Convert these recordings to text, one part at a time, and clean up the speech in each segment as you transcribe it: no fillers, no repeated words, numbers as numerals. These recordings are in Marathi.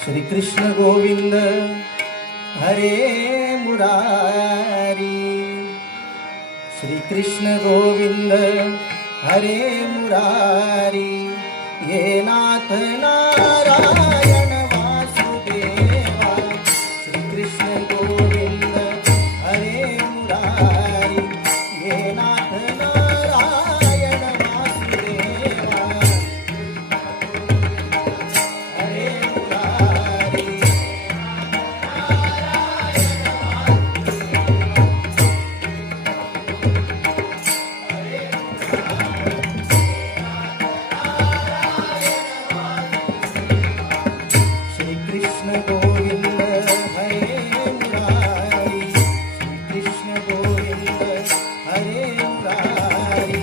श्री कृष्ण गोविंद हरे मुरारी, श्री कृष्ण गोविंद हरे मुरारी, ये नाथ नारायण वासुदेवा। श्री कृष्ण गोविंद हरे मुरारी, ये नाथ नारायण वासुदेवा। हरे मुरारी, श्री कृष्ण गोविंद हरे मुरारी, श्री कृष्ण गोविंद हरे मुरारी,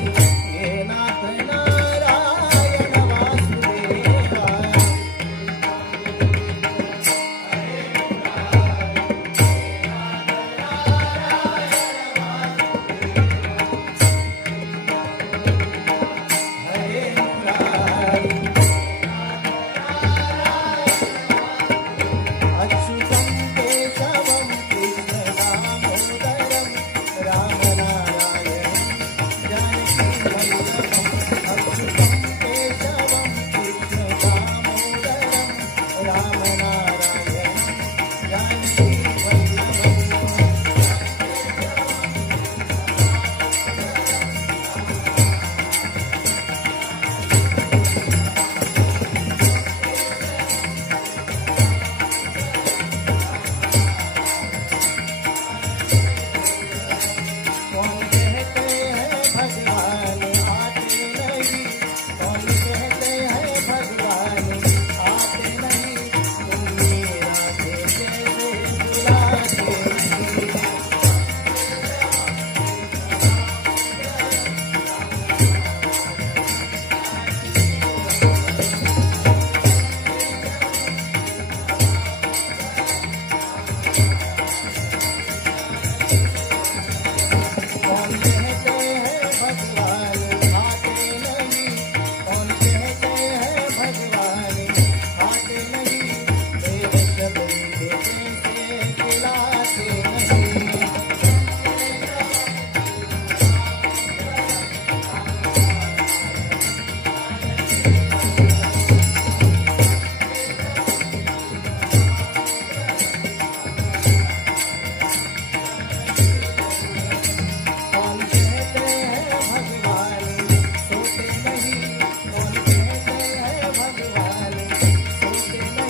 ये नाथ नारायण वासुदेवा। हरे मुरारी, अच्युतं केशवं कृष्णदामोदरं रामनारायणं जानकीवल्लभम्। अच्युतं केशवं कृष्णदामोदरं रामनारायणं